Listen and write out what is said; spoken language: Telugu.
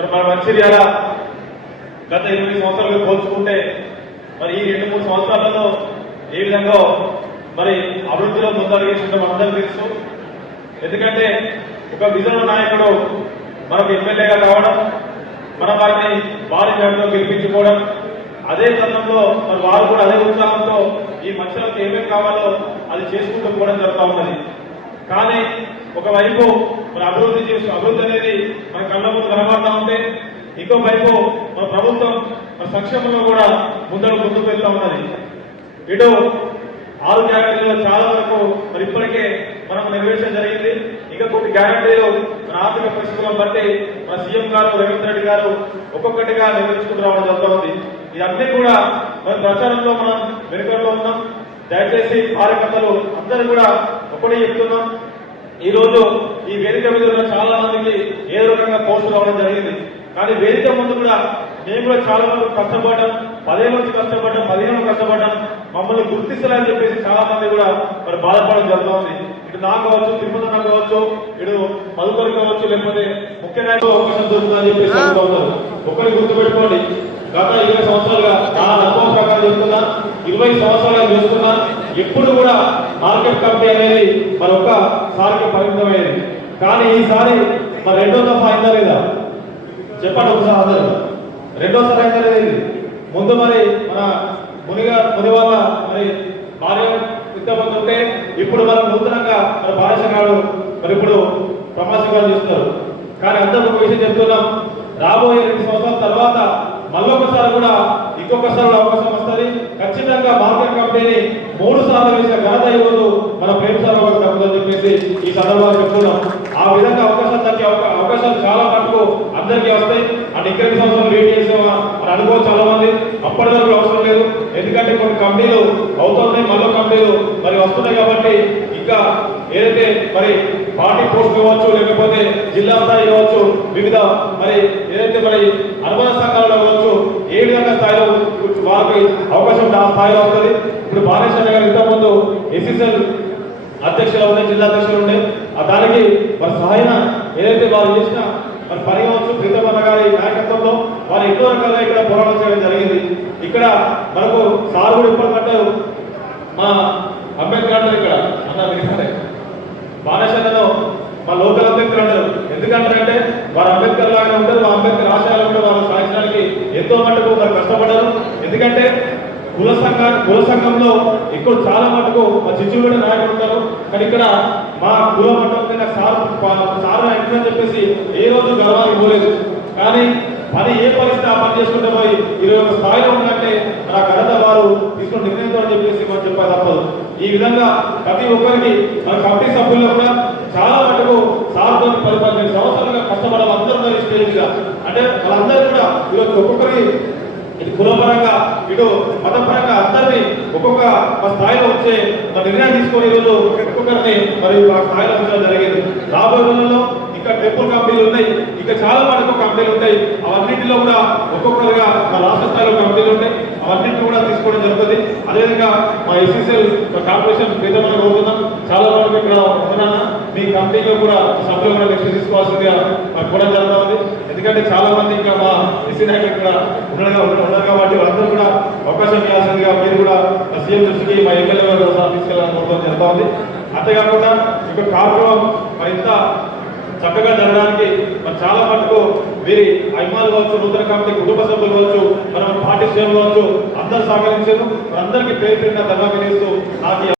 మరి మన మంచిర్యాల గత 8 సంవత్సరాలుగా పోల్చుకుంటే మరి ఈ 2-3 సంవత్సరాలలో ఏ విధంగా మరి అభివృద్ధిలో ముందడుగేసిందో అందరికీ తెలుసు. ఎందుకంటే ఒక విజన్ నాయకుడు మనకు ఎమ్మెల్యేగా రావడం, మన వారిని భారీ మేరలో గెలిపించుకోవడం, అదే తరుణంలో మరి వారు కూడా అదే ఉత్సాహంతో ఈ మనుషులకు ఏమేమి కావాలో అది చేసుకుంటూ పోవడం జరుగుతూ ఉన్నది. కానీ ఒకవైపు మన అభివృద్ధి అనేది మన కళ్ళ ముందు కనబడతా ఉంటే, ఇంకో వైపు మన ప్రభుత్వం మన సంక్షేమంలో కూడా ముందుకు వెళ్తా ఉన్నది. ఇటు 6 గ్యారంటీలో చాలా వరకు మరి ఇప్పటికే మనం నెరవేర్చడం జరిగింది. ఇంకా కొన్ని గ్యారంటీలు మన ఆర్థిక పరిస్థితులను బట్టి మన సీఎం గారు రేవంత్ రెడ్డి గారు ఒక్కొక్కటిగా నెరవేర్చుకుంటూ రావడం జరుగుతుంది. ఇవన్నీ కూడా మన ప్రచారంలో మనం వెనుకలో ఉన్నాం. దయచేసి కార్యకర్తలు అందరూ కూడా ఒకటే చెప్తున్నాం, ఈ రోజు ఈ వేదిక మీద ఉన్న చాలా మందికి ఏదో రకంగా పోస్టులు రావడం జరిగింది. కానీ వేదిక ముందు కూడా మేము కూడా చాలా మంది కష్టపడ్డాం, 10 నుంచి కష్టపడ్డాం, 15 కష్టపడ్డాం, మమ్మల్ని గుర్తిస్తారని చెప్పేసి చాలా మంది కూడా మరి బాధపడడం జరుగుతుంది. ఇటు నాకు కావచ్చు, తిరుమల కావచ్చు, ఇటు మధుకర్ కావచ్చు, లేకపోతే ముఖ్య నాయకులు అవకాశం దొరుకుతుందని చెప్పేసి చెప్తా ఉన్నారు. ఒకరికి గుర్తుపెట్టుకోండి, గత 20 సంవత్సరాలుగా నా అనుభవం ప్రకారం చెప్తున్నా, 20 సంవత్సరాలుగా చూస్తున్నా, ఎప్పుడు కూడా మార్కెట్ కమిటీ అనేది మరి ఒక్కసారికి పరిమితమైంది. కానీ ఈసారి మరి 2వ దఫా అయిందా లేదా చెప్పండి ఒకసారి అందరూ. 2వసారి అయిందా లేదు? ముందు మరి మన ముని వాళ్ళ మరి భార్య ఇంతమంది ఉంటే, ఇప్పుడు మనం నూతనంగా మన భార్య సంఘాలు మరి ఇప్పుడు ప్రమాసంగా చేస్తున్నారు. కానీ అందరూ ఒక విషయం చెప్తున్నాం, రాబోయే 2 సంవత్సరాల తర్వాత మళ్ళొకసారి కూడా ఇంకొకసారి అవకాశం వస్తుంది. ఖచ్చితంగా మార్కెట్ కమిటీని 3 సార్లు వేసిన ఘనత ఈరోజు మన ప్రేమ సార్ తప్పుదని చెప్పేసి ఈ సందర్భంగా చెప్తున్నాం. ఆ విధంగా అవకాశాలు తగ్గే అవకాశాలు చాలా మటుకు అందరికీ వస్తాయి. అంటే ఇక్కడ సంవత్సరాలు వెయిట్ చేసామా అని అనుకోవచ్చు చాలా మంది. అప్పటి వరకు అవసరం లేదు, ఎందుకంటే కొన్ని కంపెనీలు అవుతున్నాయి, మళ్ళీ కంపెనీలు మరి వస్తున్నాయి. కాబట్టి ఇంకా ఏదైతే మరి పార్టీ పోస్ట్ కావచ్చు, లేకపోతే జిల్లా స్థాయి కావచ్చు, వివిధ మరి ఏదైతే మరి అనుబంధ సంఘాలలో కావచ్చు, ఏ విధంగా స్థాయిలో వారికి అవకాశం ఆ స్థాయిలో వస్తుంది. ఇప్పుడు బాలేశ్వర గారు ఇంతకుముందు ఎస్సీసీఎల్ అధ్యక్షులు ఉండే, జిల్లా అధ్యక్షులు ఉండే, దానికి మరి సహాయన ఏదైతే వారు చేసిన మరి పని కావచ్చు, ప్రీతమన్న గారి నాయకత్వంలో వారు ఎన్నో రకాలుగా ఇక్కడ పోరాటం చేయడం జరిగింది. ఇక్కడ మనకు సార్ కూడా ఇప్పటికంటారు, మా అంబేద్కర్ అంటారు ఇక్కడ అన్నారు, బాలేశ్వరంలో మా లోకల్ అంబేద్కర్ అంటారు. ఎందుకంటారంటే వారు అంబేద్కర్ లాగానే ఉంటారు, మా అంబేద్కర్ ఆశయాలు కూడా వారు సాధించడానికి ఎంతో మటుకు మరి కష్టపడ్డారు. ఎందుకంటే కుల సంఘంలో ఇక్కడ చాలా మటుకు మా చిచ్చుగూడ నాయకులు ఉంటారు. కానీ ఇక్కడ మా కుల మట్టం సార్ ఇంటిని చెప్పేసి ఏ రోజు గర్వానికి పోలేదు. కానీ పని ఏ పరిస్థితి ఆ పని చేసుకుంటే పోయి 21 స్థాయిలో ఉందంటే నా ఘనత వారు తీసుకున్న నిర్ణయంతో అని చెప్పేసి మనం చెప్పాలి తప్పదు. ఈ విధంగా ప్రతి ఒక్కరికి మన కమిటీ సభ్యుల్లో కూడా చాలా మటుకు సార్తో 10-15 సంవత్సరాలుగా కష్టపడాలి అందరూ స్టేజ్గా. అంటే వాళ్ళందరూ కూడా ఈరోజు ఒక్కొక్కరి ఇటు కులపరంగా ఇటు మతపరంగా అందరినీ ఒక్కొక్క స్థాయిలో వచ్చే నిర్ణయం తీసుకొని ఈరోజు ఒక్కొక్కరిని మరి ఆ స్థాయిలో ఉంచడం జరిగింది. రాబోయే రోజుల్లో ఇంకా టెంపుల్ కంపెనీలు ఉన్నాయి, ఇంకా చాలా మటుకు కంపెనీలు ఉంటాయి. అవన్నింటిలో కూడా ఒక్కొక్కరుగా మా రాష్ట్ర స్థాయిలో కంపెనీలు ఉంటాయి, అవన్నింటిని కూడా తీసుకోవడం జరుగుతుంది. అదేవిధంగా మా ఎస్సీసీఎల్ కార్పొరేషన్ ప్రీతమని కోరుతున్నాం, చాలా వరకు ఇక్కడ ఉంటున్నా మీ కంపెనీలో కూడా సభ్యులు కూడా నెక్స్ట్ తీసుకోవాల్సిందిగా కూడా జరుగుతుంది. ఎందుకంటే చాలా మంది ఇంకా మా ఎస్సీ నాయకులు ఇక్కడ ఉన్నారు కాబట్టి వాళ్ళందరూ కూడా అవకాశం ఇవ్వాల్సిందిగా మీరు కూడా సీఎం దృష్టికి మా ఎమ్మెల్యే తీసుకెళ్ళాలని కోరుకోవడం జరుగుతుంది. అంతేకాకుండా ఇక కార్యక్రమం మరింత చక్కగా జరగడానికి మరి చాలా మటుకు వీరి అభిమానులు కావచ్చు, నూతన కమిటీ కుటుంబ సభ్యులు కావచ్చు, మనం పార్టీ శ్రేణులు కావచ్చు, అందరూ సహకరించారు. అందరికీ పేరు ధన్యవాదాలు తెలియజేస్తూ నాకు